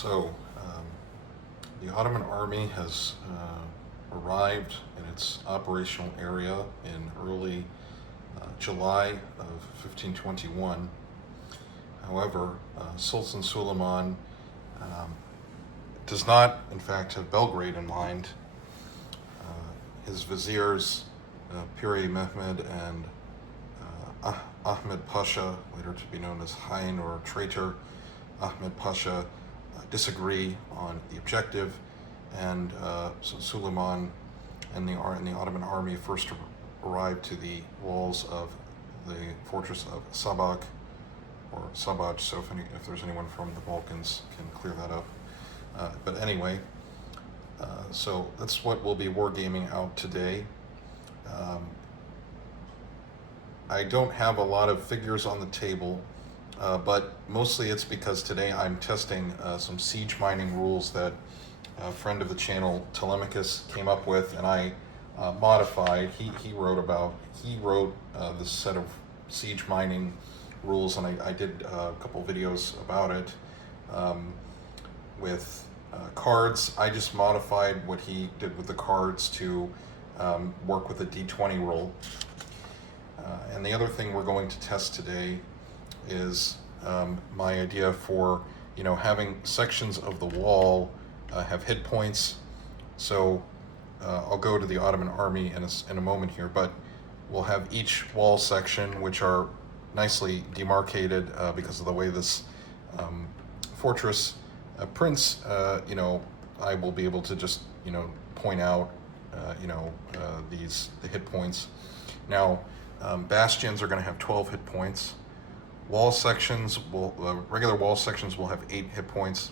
So, the Ottoman army has arrived in its operational area in early July of 1521. However, Sultan Suleiman does not, in fact, have Belgrade in mind. His viziers, Piri Mehmed and Ahmed Pasha, later to be known as Hain or traitor Ahmed Pasha, disagree on the objective, and so Suleiman and the Ottoman army first arrived to the walls of the fortress of Sabac, or Szabács, so if there's anyone from the Balkans can clear that up. But anyway, so that's what we'll be wargaming out today. I don't have a lot of figures on the table, but mostly it's because today I'm testing some siege mining rules that a friend of the channel, Telemachus, came up with, and I modified. He wrote this set of siege mining rules, and I did a couple videos about it with cards. I just modified what he did with the cards to work with a D20 roll. And the other thing we're going to test today is my idea for having sections of the wall have hit points. So I'll go to the Ottoman army in a moment here, but we'll have each wall section, which are nicely demarcated because of the way this fortress prints. I will be able to just point out the hit points. Now, bastions are going to have 12 hit points. Regular wall sections will have 8 hit points,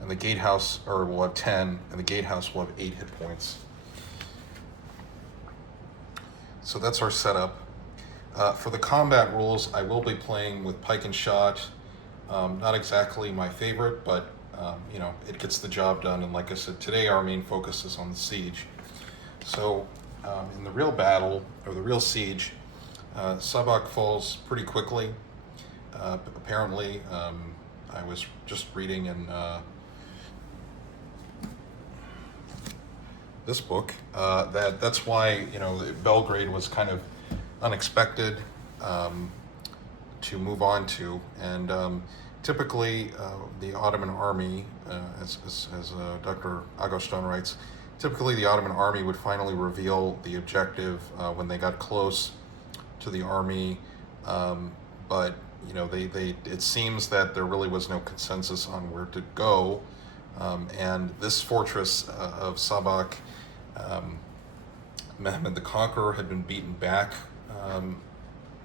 and the gatehouse will have 10, and the gatehouse will have 8 hit points. So that's our setup. For the combat rules, I will be playing with pike and shot. Not exactly my favorite, but it gets the job done. And like I said, today our main focus is on the siege. So in the real battle, or the real siege, Sabac falls pretty quickly. Apparently, I was just reading in this book that's why Belgrade was kind of unexpected to move on to, and typically the Ottoman army, as Dr. Agoston writes, typically the Ottoman army would finally reveal the objective when they got close to the army, but it seems that there really was no consensus on where to go, and this fortress of Sabac, Mehmed the Conqueror had been beaten back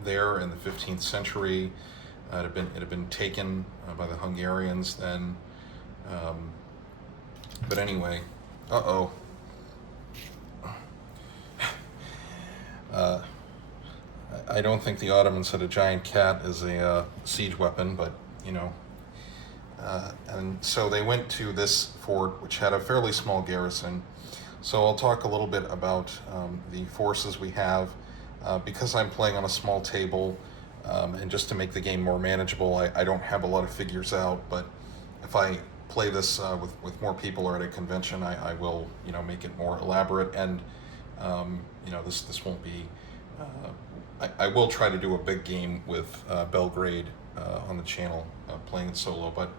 there in the 15th century. It had been taken by the Hungarians then, but anyway, I don't think the Ottomans had a giant cat as a siege weapon, but and so they went to this fort, which had a fairly small garrison. So I'll talk a little bit about the forces we have, because I'm playing on a small table, and just to make the game more manageable, I don't have a lot of figures out, but if I play this with more people or at a convention, I will make it more elaborate, and this won't be I will try to do a big game with Belgrade on the channel, playing it solo, but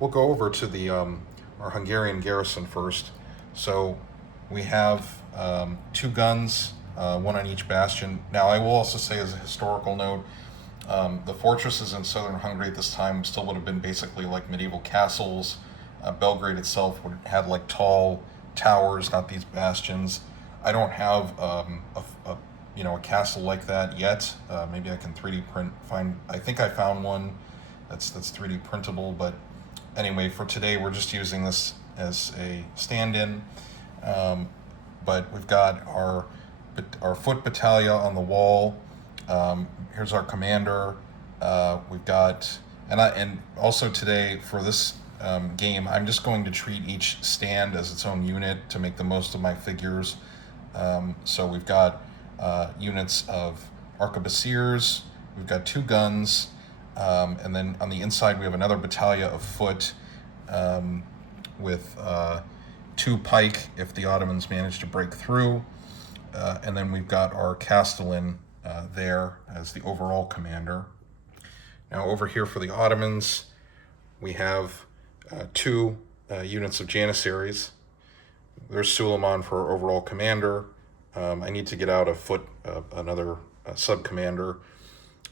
we'll go over to the our Hungarian garrison first. So we have 2 guns, 1 on each bastion. Now, I will also say, as a historical note, the fortresses in southern Hungary at this time still would have been basically like medieval castles. Belgrade itself would have had like tall towers, not these bastions. I don't have a castle like that yet. Maybe I can 3D print. I think I found one that's 3D printable. But anyway, for today, we're just using this as a stand-in. But we've got our foot battalion on the wall. Here's our commander. We've got, and also today for this game, I'm just going to treat each stand as its own unit to make the most of my figures. So we've got units of arquebusiers, we've got 2 guns, and then on the inside we have another battalion of foot, with 2 pike if the Ottomans manage to break through. And then we've got our Castellan there as the overall commander. Now over here for the Ottomans, we have 2 units of Janissaries. There's Suleiman for our overall commander. I need to get out a foot, another sub-commander.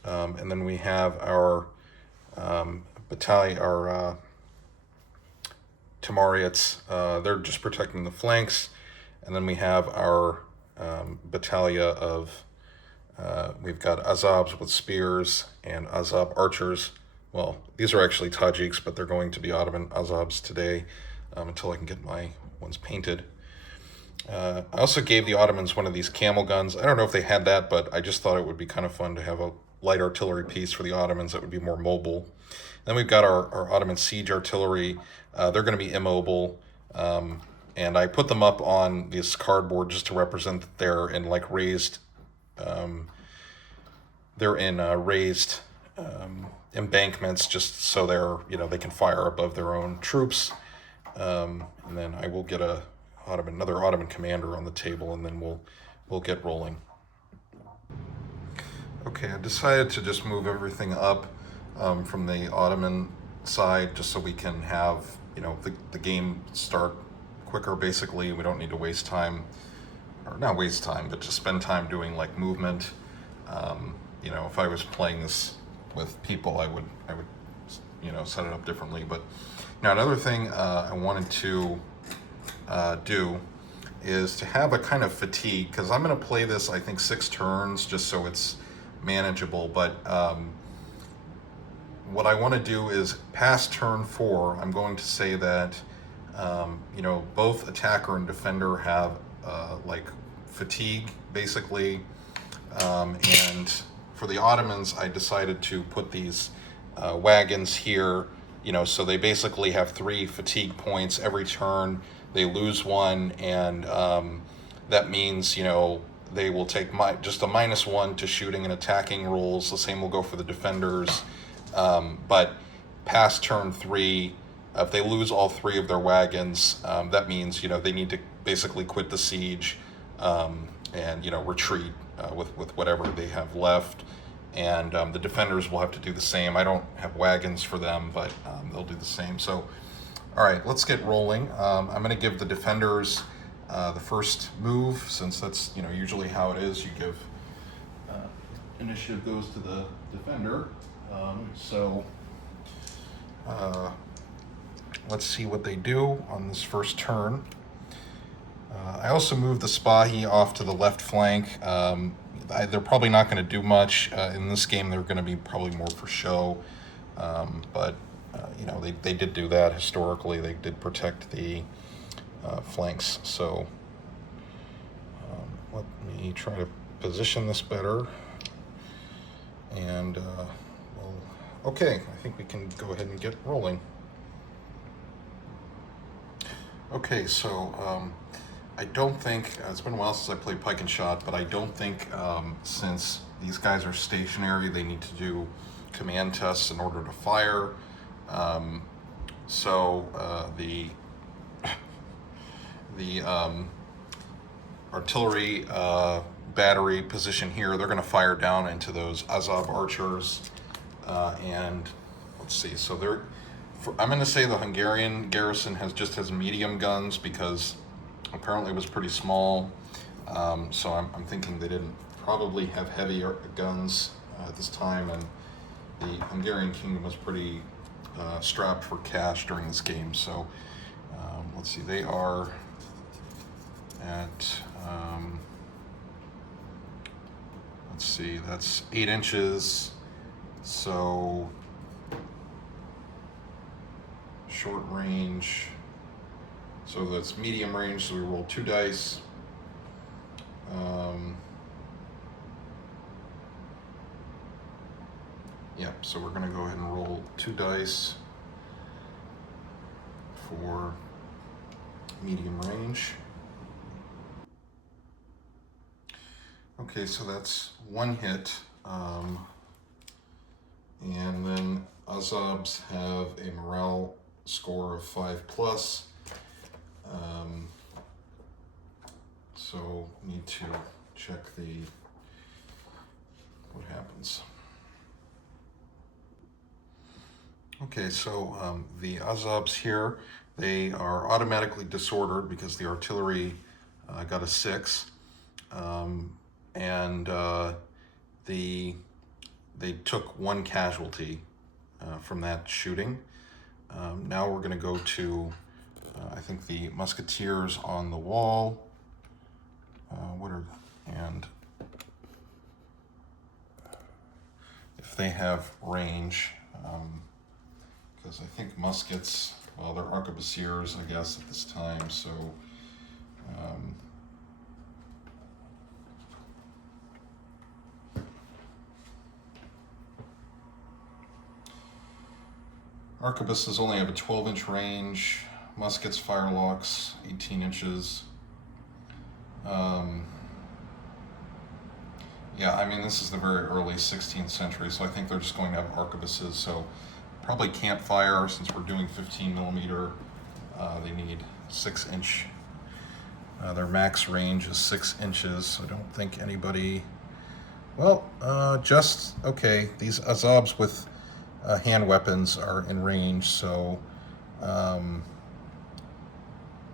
And then we have our battalion, our Timariats. They're just protecting the flanks. And then we have our battalion of, we've got Azabs with spears and Azab archers. Well, these are actually Tajiks, but they're going to be Ottoman Azabs today until I can get my ones painted. I also gave the Ottomans one of these camel guns. I don't know if they had that, but I just thought it would be kind of fun to have a light artillery piece for the Ottomans that would be more mobile. Then we've got our Ottoman siege artillery. They're going to be immobile. And I put them up on this cardboard just to represent that they're in like raised, raised embankments, just so they're, they can fire above their own troops. And then I will get another Ottoman commander on the table, and then we'll get rolling. Okay, I decided to just move everything up from the Ottoman side, just so we can have the game start quicker. Basically, we don't need to waste time, or not waste time, but just spend time doing like movement. If I was playing this with people, I would set it up differently. But now another thing I wanted to do is to have a kind of fatigue, because I'm going to play this, I think, 6 turns just so it's manageable. But what I want to do is past turn 4, I'm going to say that both attacker and defender have like fatigue, basically. And for the Ottomans, I decided to put these wagons here, so they basically have 3 fatigue points every turn. They lose 1, and that means, they will take just a -1 to shooting and attacking rolls. The same will go for the defenders. But past turn 3, if they lose all 3 of their wagons, that means, they need to basically quit the siege and, retreat with whatever they have left. And the defenders will have to do the same. I don't have wagons for them, but they'll do the same. So, all right, let's get rolling. I'm going to give the defenders the first move, since that's usually how it is. You give initiative goes to the defender. Let's see what they do on this first turn. I also moved the Spahi off to the left flank. They're probably not going to do much in this game. They're going to be probably more for show, but they did do that historically. They did protect the flanks. So let me try to position this better. And okay, I think we can go ahead and get rolling. Okay, so I don't think, it's been a while since I played Pike and Shot, but I don't think since these guys are stationary, they need to do command tests in order to fire. The artillery battery position here, they're going to fire down into those Azab archers. And let's see, so I'm going to say the Hungarian garrison has medium guns, because apparently it was pretty small. So I'm thinking they didn't probably have heavy guns at this time, and the Hungarian kingdom was pretty strapped for cash during this game. So let's see, they are at let's see, that's 8 inches, so short range, so that's medium range, so we roll 2 dice. So we're going to go ahead and roll 2 dice for medium range. Okay, so that's 1 hit. And then Azabs have a morale score of 5+. So need to check what happens. Okay, so the Azabs here, they are automatically disordered because the artillery got a 6, and they took 1 casualty from that shooting. Now we're going to go to, I think, the musketeers on the wall. And if they have range, because I think muskets, well, they're arquebusiers, I guess, at this time, so arquebuses only have a 12-inch range, muskets, firelocks, 18 inches. Yeah, I mean, this is the very early 16th century, so I think they're just going to have arquebuses, so probably can't fire since we're doing 15 millimeter. They need 6-inch. Their max range is 6 inches, so I don't think anybody, well, just, okay, these Azabs with hand weapons are in range, so,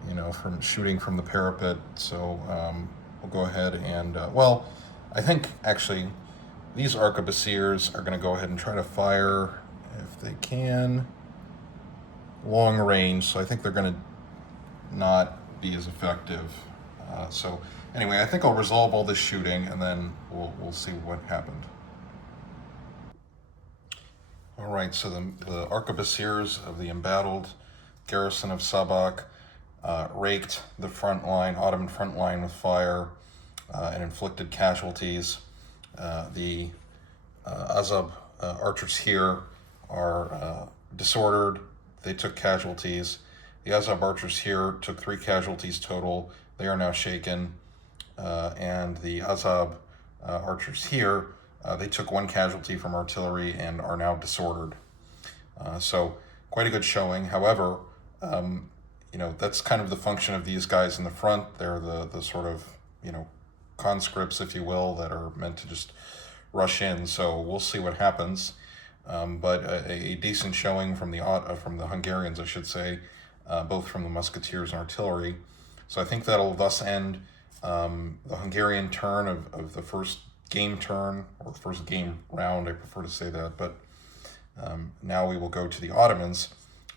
you know, from shooting from the parapet, so we'll go ahead and, well, I think, actually, these arquebusiers are going to go ahead and try to fire, if they can, long range, so I think they're going to not be as effective. So, anyway, I think I'll resolve all this shooting, and then we'll see what happened. All right, so the arquebusiers of the embattled garrison of Sabac raked the front line, Ottoman front line, with fire and inflicted casualties. The Azab archers here are disordered. They took casualties. The Azab archers here took 3 casualties total. They are now shaken. And the Azab archers here, they took 1 casualty from artillery and are now disordered. So quite a good showing. However, you know, that's kind of the function of these guys in the front. They're the sort of, you know, conscripts, if you will, that are meant to just rush in. So we'll see what happens. But a decent showing from the Hungarians, I should say, both from the musketeers and artillery. So I think that'll thus end the Hungarian turn of the first game turn, or the first game round, I prefer to say that. But now we will go to the Ottomans.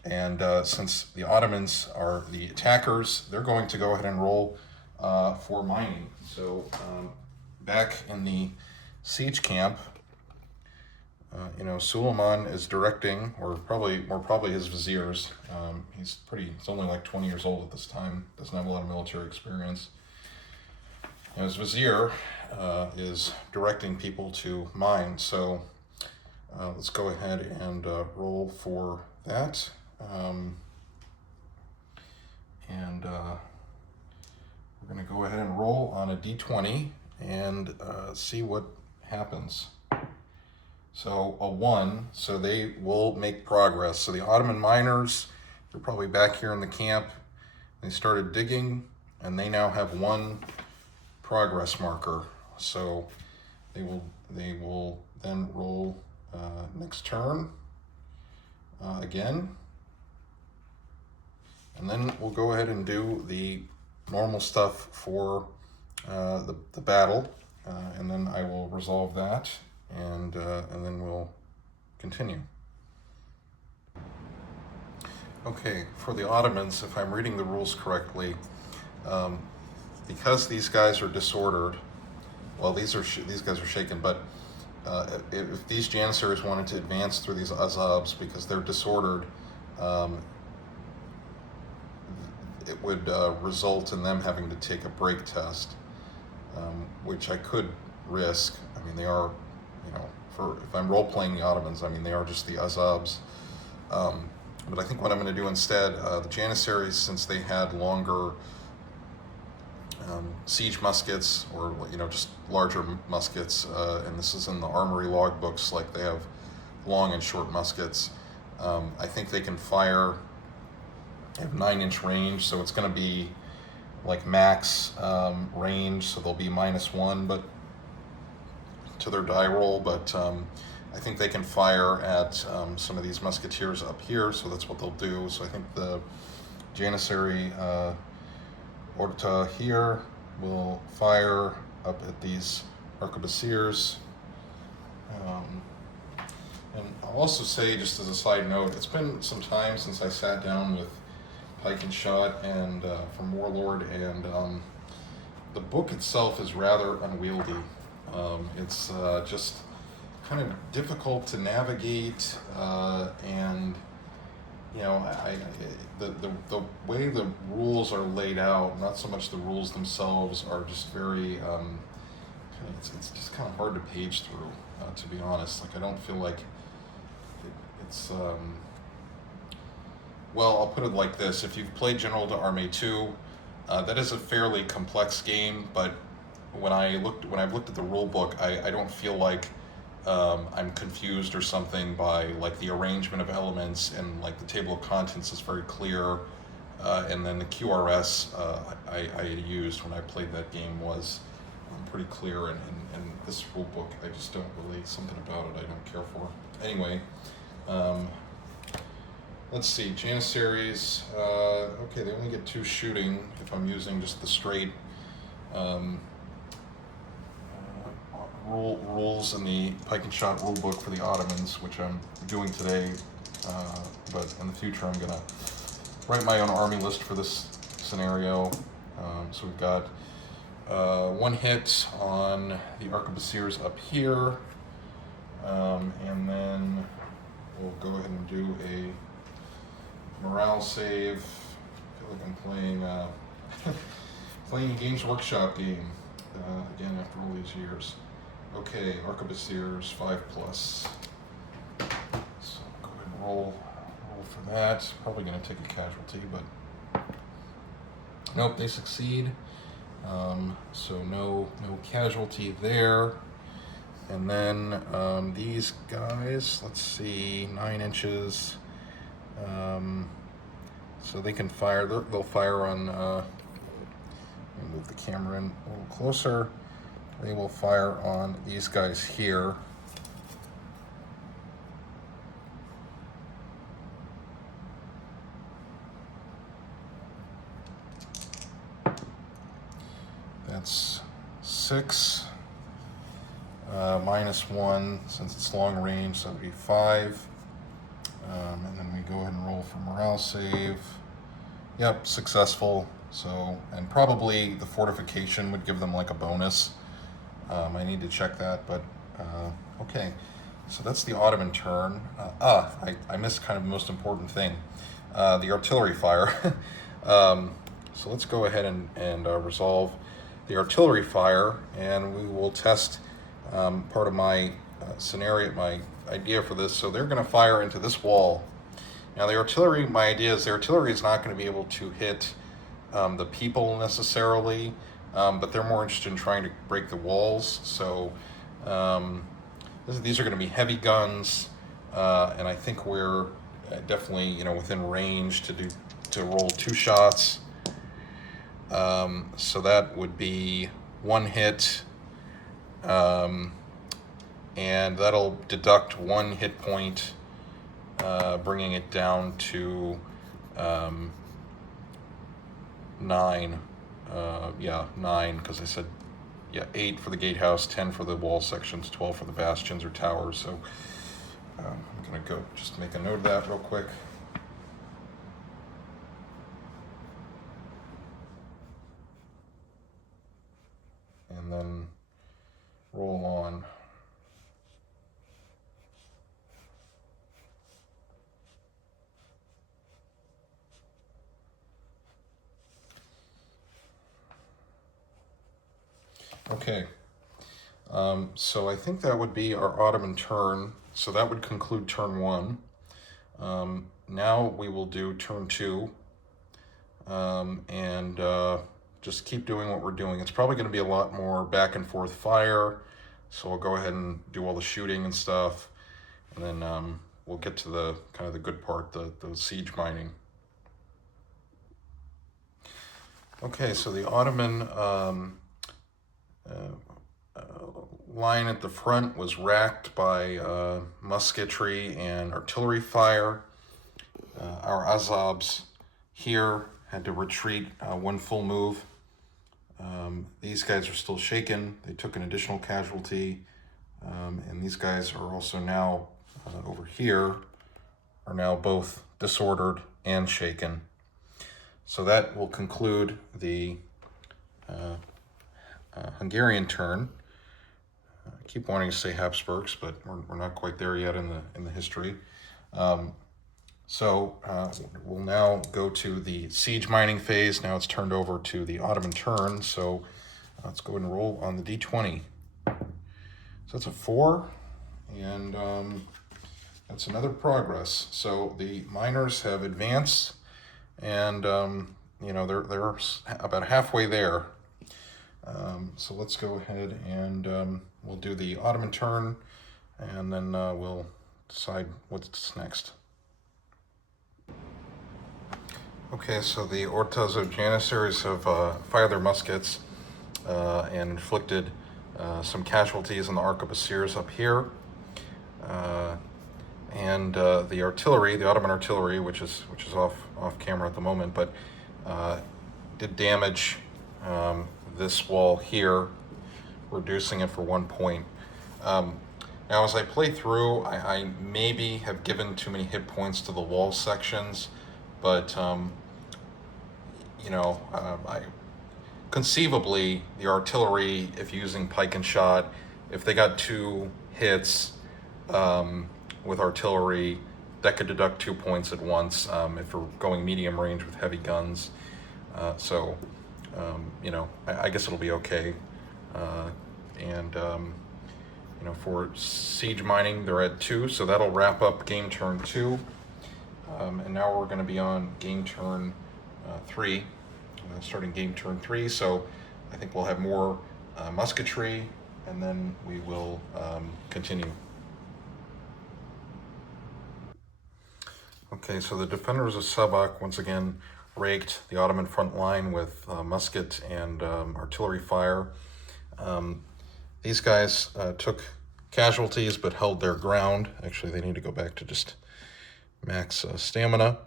And since the Ottomans are the attackers, they're going to go ahead and roll for mining. So back in the siege camp, you know, Suleiman is directing, or more probably his viziers. He's only like 20 years old at this time, doesn't have a lot of military experience. And his vizier is directing people to mine. So let's go ahead and roll for that. We're going to go ahead and roll on a d20 and see what happens. So a 1, so they will make progress. So the Ottoman miners, they're probably back here in the camp. They started digging, and they now have 1 progress marker. So they will then roll next turn again. And then we'll go ahead and do the normal stuff for the battle, and then I will resolve that, and then we'll continue. Okay, for the Ottomans, if I'm reading the rules correctly, because these guys are disordered, well, these guys are shaken, but if these Janissaries wanted to advance through these Azabs because they're disordered, it would result in them having to take a break test, which I could risk. I mean, they are, you know, if I'm role-playing the Ottomans, I mean, they are just the Azabs. But I think what I'm going to do instead, the Janissaries, since they had longer siege muskets, or, you know, just larger muskets, and this is in the armory logbooks, like they have long and short muskets, I think they can fire They have 9-inch range, so it's going to be like max range, so they'll be -1, but to their die roll. But I think they can fire at some of these musketeers up here, so that's what they'll do. So I think the Janissary Orta here will fire up at these arquebusiers. And I'll also say, just as a side note, it's been some time since I sat down with Pike and Shot and from Warlord, and the book itself is rather unwieldy. It's just kind of difficult to navigate, and the way the rules are laid out, not so much the rules themselves, are just very it's just kind of hard to page through, to be honest. Like, I don't feel like it's well, I'll put it like this: if you've played General d'Armée 2, that is a fairly complex game, but when I've looked at the rule book, I don't feel like I'm confused or something by like the arrangement of elements, and like the table of contents is very clear, and then the QRS I used when I played that game was pretty clear, and this rule book, I just don't really, something about it I don't care for. Anyway, let's see, Janissaries, okay, they only get 2 shooting if I'm using just the straight rules in the Pike and Shot rule book for the Ottomans, which I'm doing today, but in the future I'm gonna write my own army list for this scenario. So we've got 1 hit on the arquebusiers up here, and then we'll go ahead and do a morale save. I feel like I'm playing playing a Games Workshop game again after all these years. Okay, arquebusiers 5+. So go ahead and roll for that. Probably going to take a casualty, but nope, they succeed. So no casualty there. And then these guys, let's see, 9 inches. So they can fire. They'll fire on. Let me move the camera in a little closer. They will fire on these guys here. That's 6. -1, since it's long range, so that would be 5. And then we go ahead and roll for morale save. Yep, successful. So, and probably the fortification would give them like a bonus. I need to check that, but okay. So that's the Ottoman turn. I missed kind of the most important thing, the artillery fire. So let's go ahead and resolve the artillery fire, and we will test part of my scenario, my idea for this. So they're going to fire into this wall. Now the artillery, my idea is the artillery is not going to be able to hit the people necessarily, but they're more interested in trying to break the walls. So these are going to be heavy guns, and I think we're definitely within range to roll 2 shots. So that would be 1 hit, and that'll deduct 1 hit point, bringing it down to 9. 9, because I said 8 for the gatehouse, 10 for the wall sections, 12 for the bastions or towers. So I'm gonna go just make a note of that real quick. And then roll on. Okay, so I think that would be our Ottoman turn. So that would conclude turn 1. Now we will do turn 2, and just keep doing what we're doing. It's probably going to be a lot more back and forth fire, so we'll go ahead and do all the shooting and stuff, and then we'll get to the kind of the good part, the siege mining. Okay, so the Ottoman line at the front was racked by musketry and artillery fire. Our Azabs here had to retreat one full move. These guys are still shaken. They took an additional casualty. And these guys are also now over here, are now both disordered and shaken. So that will conclude the Hungarian turn. I keep wanting to say Habsburgs, but we're not quite there yet in the history. So we'll now go to the siege mining phase. Now it's turned over to the Ottoman turn. So let's go ahead and roll on the D20. So that's a 4, and that's another progress. So the miners have advanced, and they're about halfway there. So let's go ahead and we'll do the Ottoman turn, and then we'll decide what's next. Okay, so the Ortazo Janissaries have fired their muskets and inflicted some casualties on the arquebusiers up here. And the artillery, the Ottoman artillery, which is off camera at the moment, but did damage this wall here, reducing it for 1 point. Now, as I play through, I maybe have given too many hit points to the wall sections, but conceivably, the artillery, if using pike and shot, if they got 2 hits with artillery, that could deduct 2 points at once if we're going medium range with heavy guns. I guess it'll be okay. For siege mining, they're at 2, so that'll wrap up game turn 2. And now we're going to be on game turn 3, starting game turn 3. So I think we'll have more musketry, and then we will continue. Okay, so the defenders of Sabac once again raked the Ottoman front line with musket and artillery fire. These guys took casualties but held their ground. Actually, they need to go back to just max stamina.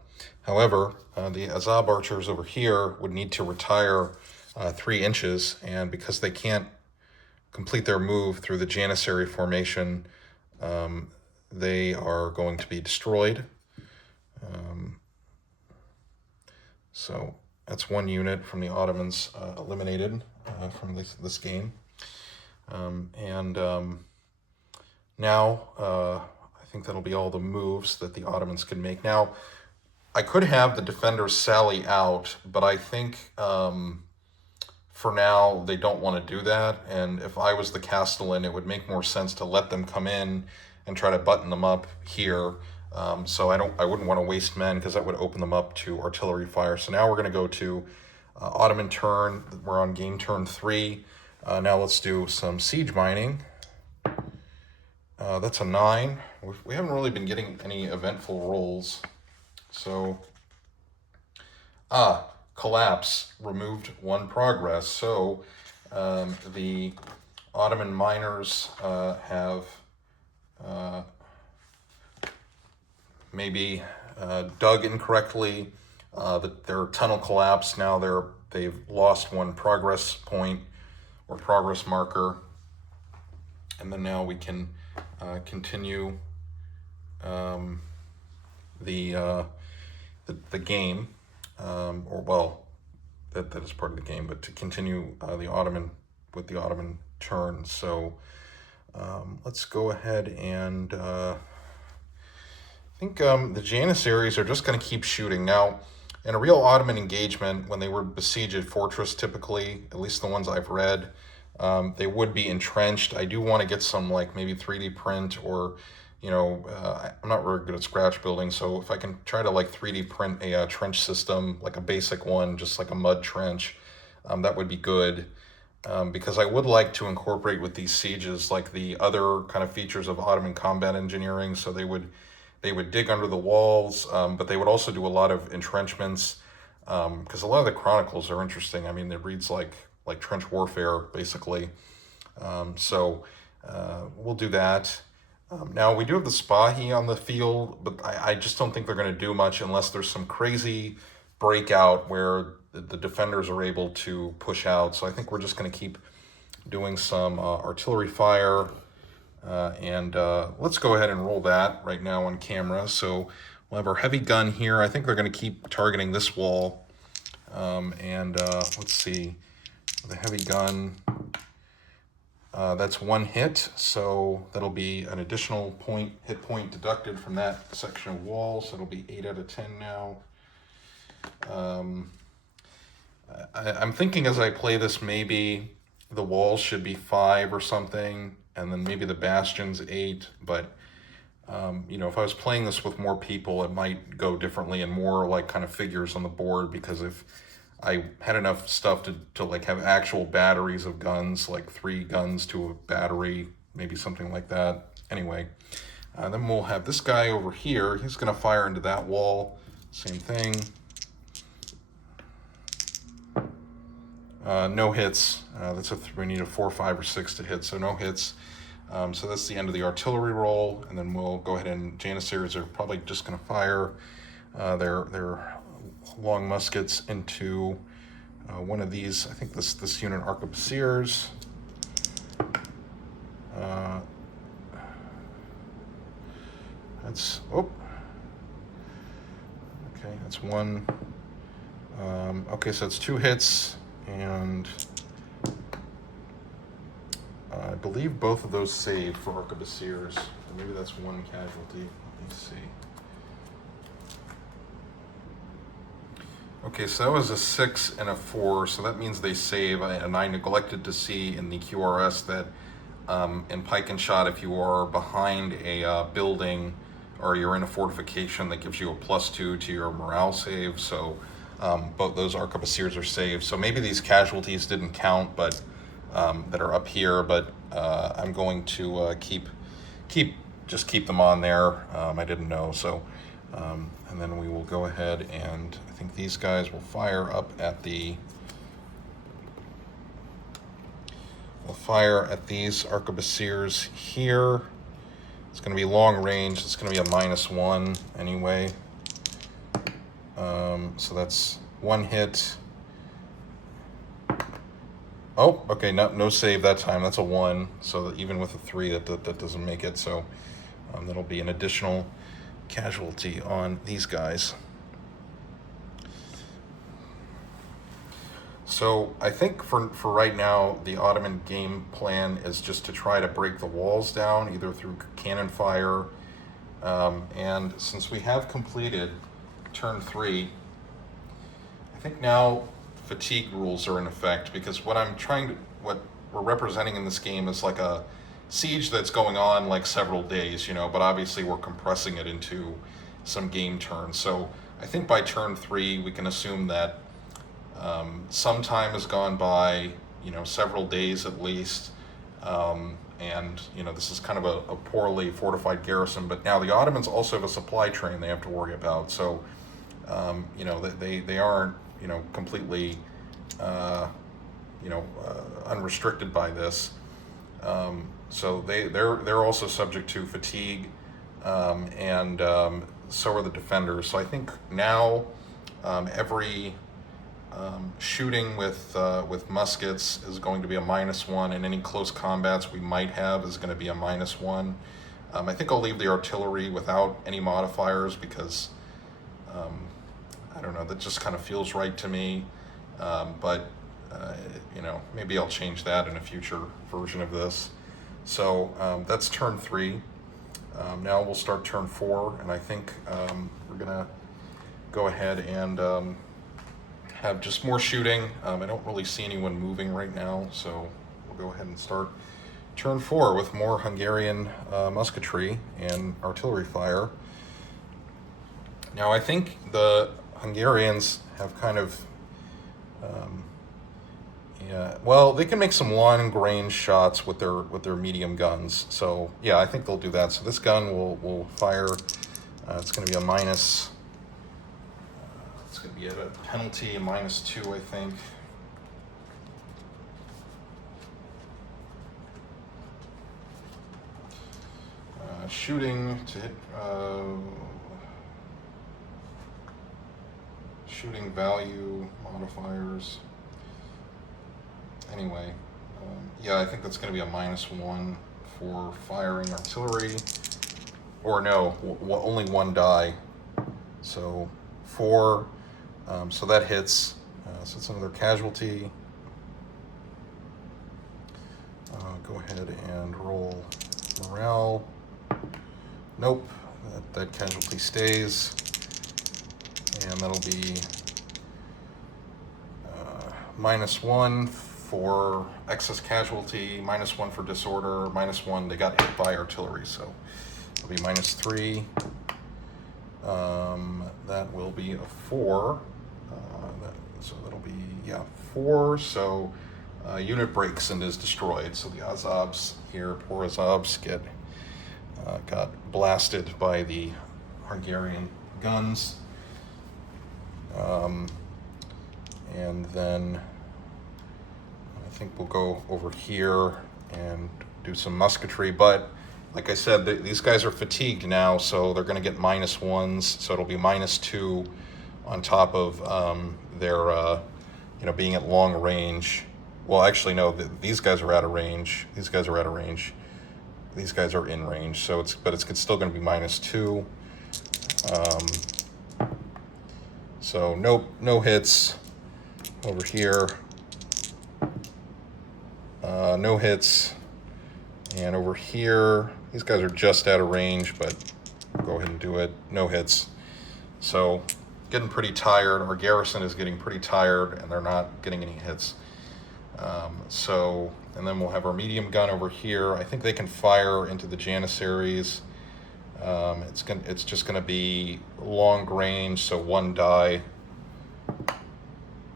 However, the Azab archers over here would need to retire 3 inches, and because they can't complete their move through the Janissary formation, they are going to be destroyed. So that's 1 unit from the Ottomans eliminated from this game. Now I think that'll be all the moves that the Ottomans can make. Now, I could have the defenders sally out, but I think for now they don't want to do that. And if I was the Castellan, it would make more sense to let them come in and try to button them up here. So I wouldn't want to waste men, because that would open them up to artillery fire. So now we're going to go to Ottoman turn. We're on game turn 3. Now let's do some siege mining. That's a 9. We haven't really been getting any eventful rolls. So, collapse, removed 1 progress. So the Ottoman miners have maybe dug incorrectly. Their tunnel collapsed. Now they've lost 1 progress point or progress marker, and then now we can continue the game, that is part of the game, but to continue the Ottoman turn. So let's go ahead and I think the Janissaries are just going to keep shooting. Now, in a real Ottoman engagement, when they were besieged a fortress, typically, at least the ones I've read, they would be entrenched. I do want to get some, like, maybe 3D print, or I'm not very good at scratch building, so if I can try to 3D print a trench system, like a basic one, just like a mud trench, that would be good, because I would like to incorporate with these sieges like the other kind of features of Ottoman combat engineering. So they would dig under the walls, but they would also do a lot of entrenchments. because a lot of the chronicles are interesting. I mean, it reads like trench warfare, basically. We'll do that. Now, we do have the Spahi on the field, but I just don't think they're going to do much unless there's some crazy breakout where the defenders are able to push out. So I think we're just going to keep doing some artillery fire. Let's go ahead and roll that right now on camera. So we'll have our heavy gun here. I think they're going to keep targeting this wall. Let's see. The heavy gun, that's one hit. So that'll be an additional hit point deducted from that section of wall. So it'll be 8 out of 10 now. I'm thinking as I play this, maybe the walls should be 5 or something, and then maybe the bastions 8. But if I was playing this with more people, it might go differently and more like kind of figures on the board, because if I had enough stuff to like have actual batteries of guns, like 3 guns to a battery, maybe something like that. Anyway, then we'll have this guy over here. He's going to fire into that wall. Same thing. No hits. We need a 4, 5, or 6 to hit, so no hits. So that's the end of the artillery roll, and then we'll go ahead and Janissaries are probably just going to fire their long muskets into one of these. I think this unit arquebusiers. That's one. Okay, so it's 2 hits, and I believe both of those save for arquebusiers. Maybe that's 1 casualty. Let me see. Okay, so that was a 6 and a 4, so that means they save. And I neglected to see in the QRS that in pike and shot, if you are behind a building or you're in a fortification, that gives you a +2 to your morale save. So both those arquebusiers are saved. So maybe these casualties didn't count, but that are up here. But I'm going to keep them on there. I didn't know. So and then we will go ahead and I think these guys will fire up at these arquebusiers here. It's going to be long range. It's going to be a -1 anyway. So that's 1 hit. Oh, okay, no save that time. That's a 1. So that even with a 3, that doesn't make it. So that'll be an additional casualty on these guys. So I think for right now, the Ottoman game plan is just to try to break the walls down, either through cannon fire. And since we have completed turn 3, I think now fatigue rules are in effect, because what we're representing in this game is like a siege that's going on like several days, but obviously we're compressing it into some game turns. So I think by turn 3, we can assume that some time has gone by, several days at least. And this is kind of a poorly fortified garrison, but now the Ottomans also have a supply train they have to worry about. So, they aren't, completely, unrestricted by this. So they're also subject to fatigue, and so are the defenders. So I think now every shooting with muskets is going to be a -1, and any close combats we might have is going to be a -1. I think I'll leave the artillery without any modifiers because I don't know, that just kind of feels right to me. But maybe I'll change that in a future version of this. So that's turn 3. Now we'll start turn 4, and I think we're gonna go ahead and have just more shooting. I don't really see anyone moving right now, so we'll go ahead and start turn 4 with more Hungarian musketry and artillery fire. Now I think the Hungarians have kind of they can make some long-range shots with their medium guns. So yeah, I think they'll do that. So this gun will fire. It's going to be a going to be at a penalty, -2, I think. Shooting to hit, shooting value modifiers. Anyway, yeah, I think that's going to be a -1 for firing artillery. Or no, only 1 die. So 4, so that hits. So it's another casualty. Go ahead and roll morale. Nope, that casualty stays. And that'll be -1 for excess casualty, -1 for disorder, -1, they got hit by artillery, so it'll be -3. That will be a 4. So that'll be, yeah, 4. So unit breaks and is destroyed. So the Azovs here, poor Azovs, got blasted by the Hungarian guns. And then I think we'll go over here and do some musketry, but like I said, these guys are fatigued now, so they're going to get -1s, so it'll be -2 on top of their being at long range. Well, actually, no, these guys are out of range. These guys are out of range. These guys are in range, so it's still going to be -2. So no hits over here. No hits. And over here, these guys are just out of range, but go ahead and do it. No hits. So getting pretty tired. Our garrison is getting pretty tired, and they're not getting any hits. And then we'll have our medium gun over here. I think they can fire into the Janissaries. It's just gonna be long range, so 1 die.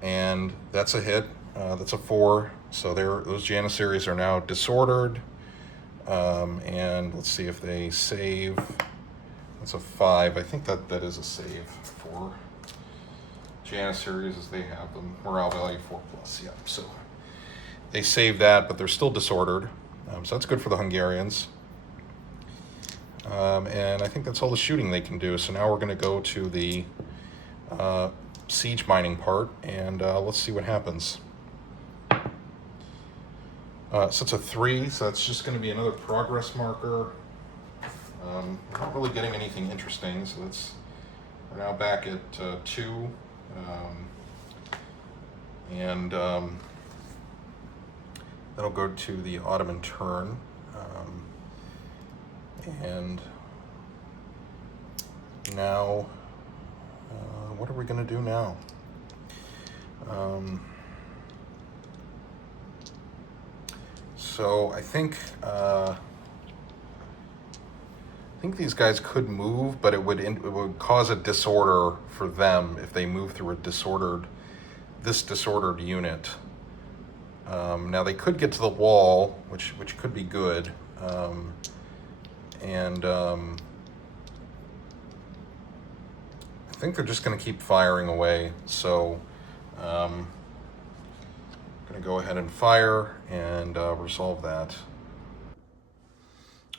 And that's a hit. That's a 4. So those Janissaries are now disordered. And let's see if they save. That's a 5. I think that is a save for Janissaries as they have them. Morale value 4+. Yeah. So they save that, but they're still disordered. So that's good for the Hungarians. And I think that's all the shooting they can do. So now we're going to go to the siege mining part, and let's see what happens. So it's a 3, so that's just going to be another progress marker. We're not really getting anything interesting, so we're now back at 2. And that'll go to the Ottoman turn. And now, what are we going to do now? So I think these guys could move, but it would cause a disorder for them if they move through this disordered unit. Now they could get to the wall, which could be good. I think they're just going to keep firing away. So I'm going to go ahead and fire and resolve that.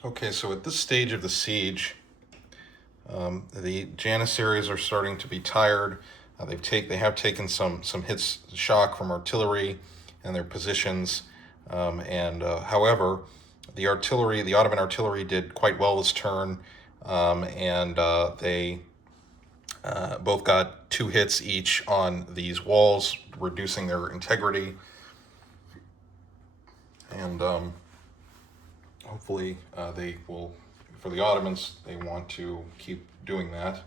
Okay, so at this stage of the siege, the Janissaries are starting to be tired. They have taken some hits, shock from artillery and their positions. However, the Ottoman artillery did quite well this turn, and they both got 2 hits each on these walls, reducing their integrity. And hopefully they will, for the Ottomans, they want to keep doing that.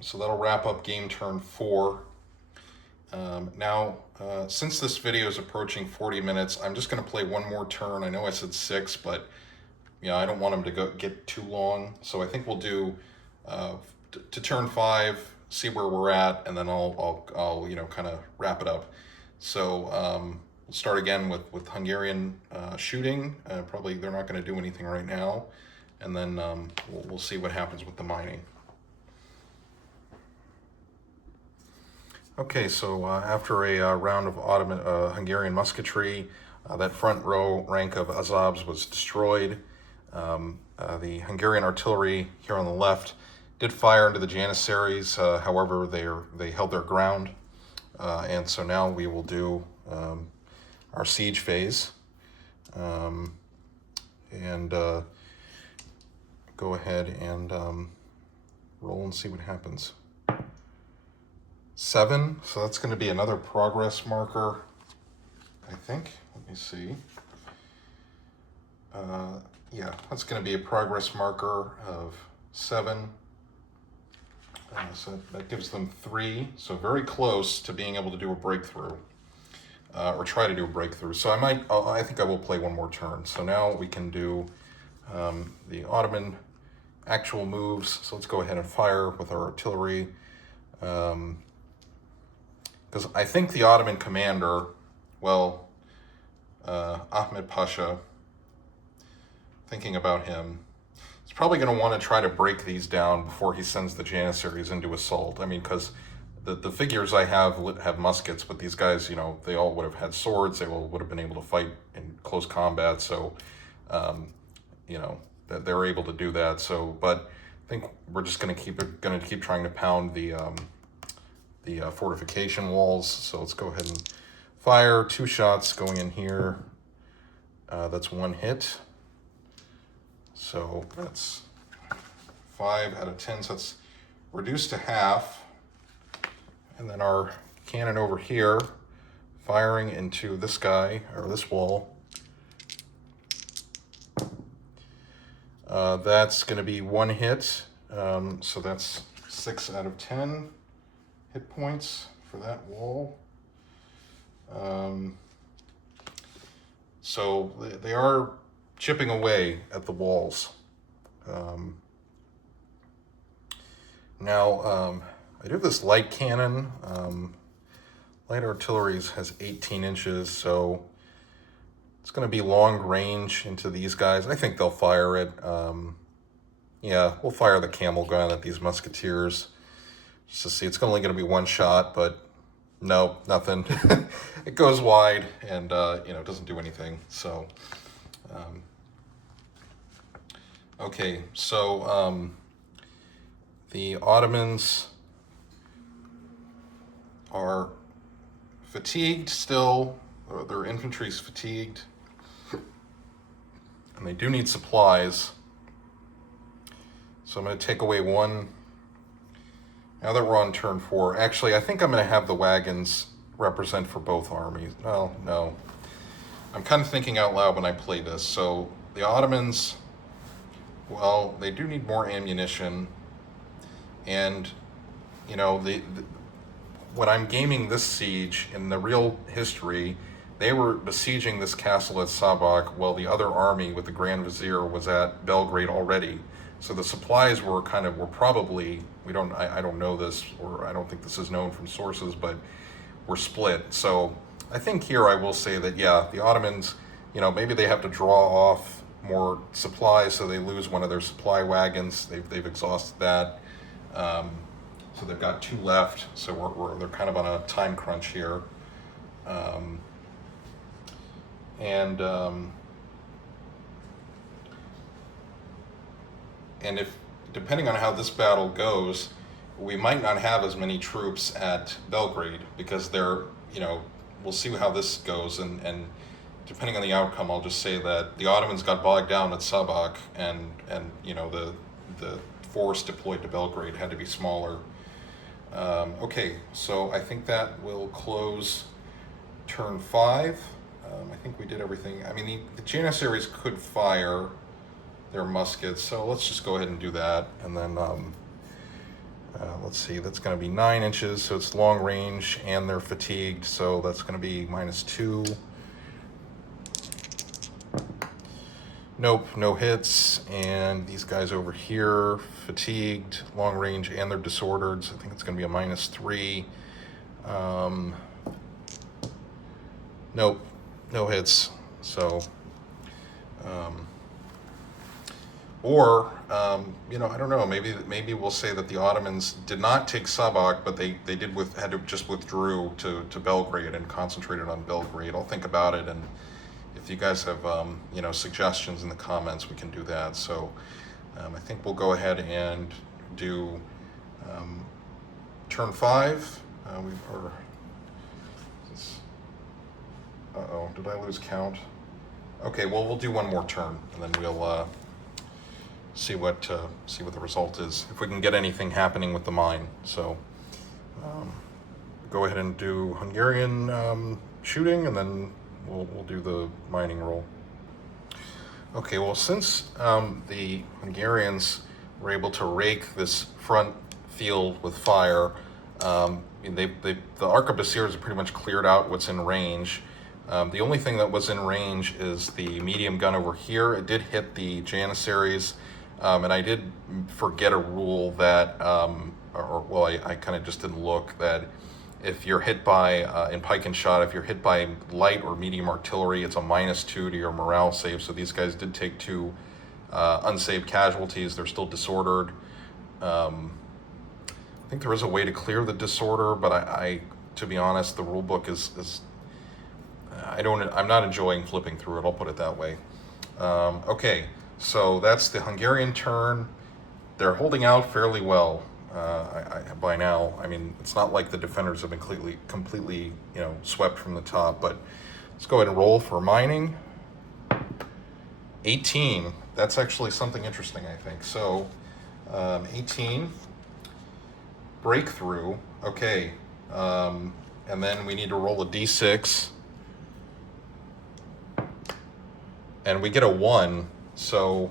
So that'll wrap up game turn 4. Now, since this video is approaching 40 minutes, I'm just going to play one more turn. I know I said 6, but I don't want them to get too long. So I think we'll do to turn 5, see where we're at, and then I'll kind of wrap it up. So we'll start again with Hungarian shooting. Probably they're not going to do anything right now, and then we'll see what happens with the mining. Okay, so after a round of Ottoman Hungarian musketry, that front row rank of Azovs was destroyed. The Hungarian artillery here on the left did fire into the Janissaries. However, they held their ground, and so now we will do our siege phase, and go ahead and roll and see what happens. 7, so that's going to be another progress marker, I think. Let me see. Yeah, that's going to be a progress marker of 7. So that gives them 3, so very close to being able to do a breakthrough, or try to do a breakthrough. So I think I will play one more turn. So now we can do the Ottoman actual moves. So let's go ahead and fire with our artillery. Because I think the Ottoman commander, well, Ahmed Pasha, thinking about him, he's probably going to want to try to break these down before he sends the Janissaries into assault. I mean, because the figures I have muskets, but these guys, you know, they all would have had swords. They would have been able to fight in close combat. So, you know, that they're able to do that. So, but I think we're just going to keep trying to pound the fortification walls. So let's go ahead and fire 2 shots going in here. That's 1 hit. So that's 5 out of 10. So it's reduced to half. And then our cannon over here firing into this guy, or this wall. That's going to be 1 hit. So that's 6 out of 10 hit points for that wall. So they are chipping away at the walls. Now, I do this light cannon. Light artillery has 18 inches, so it's going to be long range into these guys. I think they'll fire it. Yeah, we'll fire the camel gun at these musketeers. Just to see, it's only going to be 1 shot, but no, nothing. It goes wide and, you know, it doesn't do anything. So, okay, so the Ottomans are fatigued still. Their infantry's fatigued. And they do need supplies. So I'm going to take away 1. Now that we're on turn 4, actually, I think I'm going to have the wagons represent for both armies. Well, no. I'm kind of thinking out loud when I play this. So the Ottomans, well, they do need more ammunition. And, you know, when I'm gaming this siege, in the real history, they were besieging this castle at Sabac while the other army with the Grand Vizier was at Belgrade already. So the supplies were probably, I don't know this, or I don't think this is known from sources, but were split. So I think here I will say that, yeah, the Ottomans, you know, maybe they have to draw off more supplies, so they lose one of their supply wagons. They've exhausted that. So they've got 2 left. So they're kind of on a time crunch here. And if, depending on how this battle goes, we might not have as many troops at Belgrade, because they're, you know, we'll see how this goes, and depending on the outcome, I'll just say that the Ottomans got bogged down at Sabac, and you know, the force deployed to Belgrade had to be smaller. Okay, so I think that will close turn 5. I think we did everything. I mean, the Janissaries could fire their muskets, so let's just go ahead and do that. And then let's see, that's going to be 9 inches, so it's long range, and they're fatigued, so that's going to be -2. Nope, no hits. And these guys over here, fatigued, long range, and they're disordered, so I think it's going to be a -3. Nope, no hits. So or I don't know. Maybe we'll say that the Ottomans did not take Sabac, but they had to just withdrew to Belgrade and concentrated on Belgrade. I'll think about it, and if you guys have suggestions in the comments, we can do that. So I think we'll go ahead and do turn 5. Uh-oh, did I lose count? Okay, well, we'll do one more turn, and then we'll see what the result is, if we can get anything happening with the mine. So go ahead and do Hungarian shooting, and then we'll do the mining roll. Okay, well, since the Hungarians were able to rake this front field with fire, the arquebusiers have pretty much cleared out what's in range. The only thing that was in range is the medium gun over here. It did hit the Janissaries, and I did forget a rule that, I kind of just didn't look, that if you're hit by, in pike and shot, if you're hit by light or medium artillery, it's a -2 to your morale save. So these guys did take 2 unsaved casualties. They're still disordered. I think there is a way to clear the disorder, but I to be honest, the rule book is I'm not enjoying flipping through it, I'll put it that way. Okay, so that's the Hungarian turn. They're holding out fairly well by now. I mean, it's not like the defenders have been completely swept from the top, but let's go ahead and roll for mining. 18, that's actually something interesting, I think. So 18, breakthrough, okay. And then we need to roll a d6. And we get a 1, so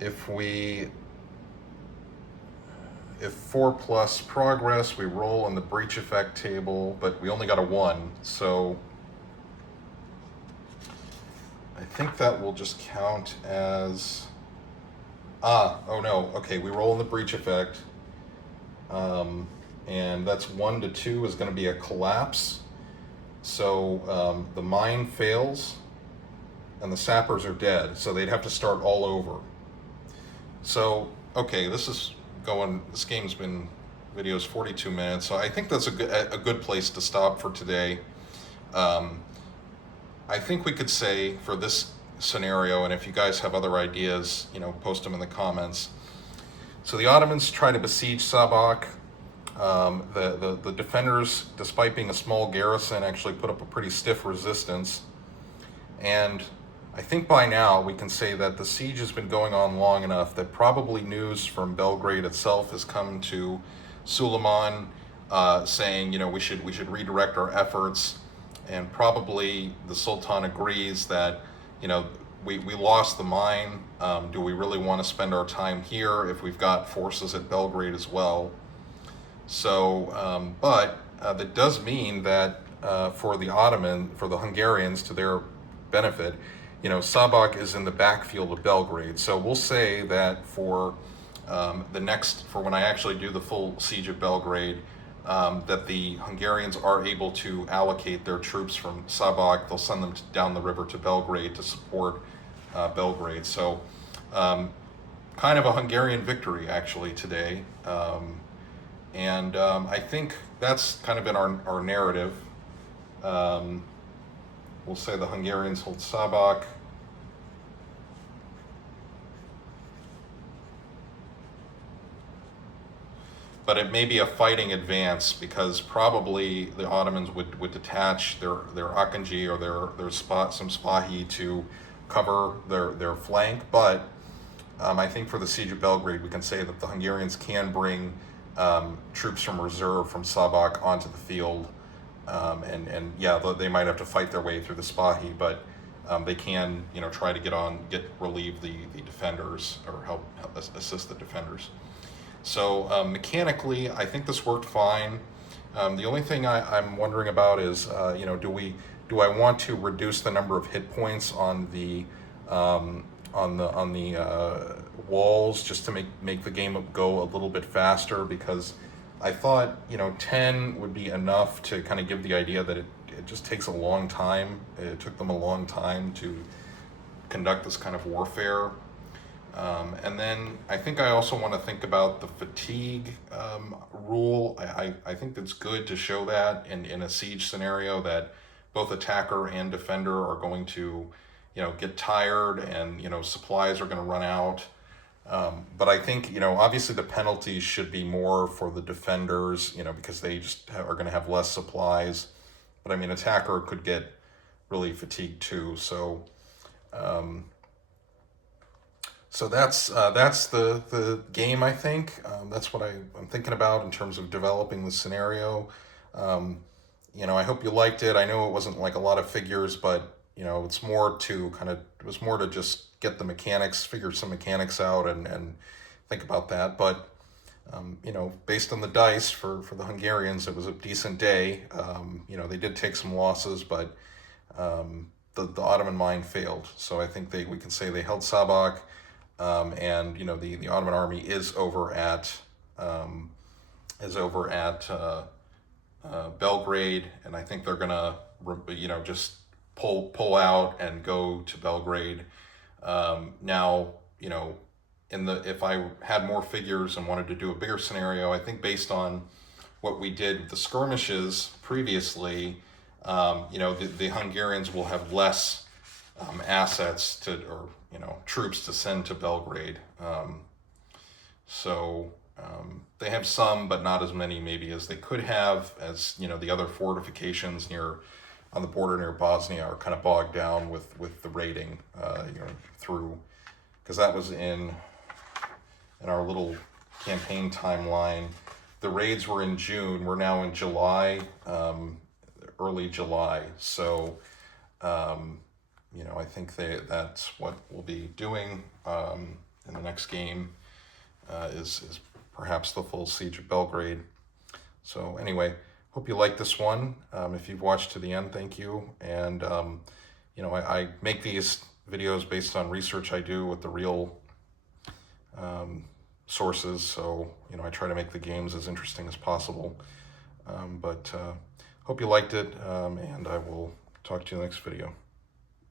if 4 plus progress, we roll on the breach effect table, but we only got a 1, so I think that will just count as, oh no, okay, we roll in the breach effect, and that's 1 to 2 is going to be a collapse. So the mine fails, and the sappers are dead, so they'd have to start all over. So, okay, this game's been, video's 42 minutes, so I think that's a good place to stop for today. I think we could say for this scenario, and if you guys have other ideas, post them in the comments. So the Ottomans try to besiege Sabac. The defenders, despite being a small garrison, actually put up a pretty stiff resistance. And I think by now we can say that the siege has been going on long enough that probably news from Belgrade itself has come to Suleiman, saying, we should redirect our efforts. And probably the Sultan agrees that, we lost the mine. Do we really want to spend our time here if we've got forces at Belgrade as well? So, but that does mean that for the Hungarians, to their benefit, Sabac is in the backfield of Belgrade. So we'll say that for when I actually do the full siege of Belgrade, that the Hungarians are able to allocate their troops from Sabac. They'll send them down the river to Belgrade to support Belgrade. So kind of a Hungarian victory actually today. And I think that's kind of been our narrative. We'll say the Hungarians hold Sabac. But it may be a fighting advance, because probably the Ottomans would detach their Akinji or some Spahi to cover their flank. But I think for the siege of Belgrade, we can say that the Hungarians can bring troops from reserve from Sabac onto the field, and yeah, they might have to fight their way through the Spahi, but they can try to relieve the defenders, or help assist the defenders. So mechanically, I think this worked fine. The only thing I'm wondering about is do I want to reduce the number of hit points on the walls, just to make the game go a little bit faster, because I thought 10 would be enough to kind of give the idea that it just takes a long time. It took them a long time to conduct this kind of warfare. And then I think I also want to think about the fatigue rule. I think it's good to show that in a siege scenario, that both attacker and defender are going to, get tired, and, supplies are going to run out. But I think, obviously the penalties should be more for the defenders, because they just are going to have less supplies. But I mean, attacker could get really fatigued too. So, so that's the game, I think. That's what I'm thinking about in terms of developing the scenario. I hope you liked it. I know it wasn't like a lot of figures, but it's more to it was more to just get the mechanics, figure some mechanics out, and think about that. But based on the dice for the Hungarians, it was a decent day. They did take some losses, but the Ottoman mind failed. So I think we can say they held Sabac. And the Ottoman army is over at Belgrade, and I think they're gonna just pull out and go to Belgrade. Now, if I had more figures and wanted to do a bigger scenario, I think based on what we did with the skirmishes previously, the Hungarians will have less assets or troops to send to Belgrade. They have some, but not as many maybe as they could have, as the other fortifications on the border near Bosnia are kind of bogged down with the raiding, through, because that was in our little campaign timeline. The raids were in June. We're now in July, early July. So, I think that's what we'll be doing in the next game, is perhaps the full siege of Belgrade. So anyway, hope you like this one. If you've watched to the end, thank you. And I make these videos based on research I do with the real sources. So I try to make the games as interesting as possible. But hope you liked it, and I will talk to you in the next video.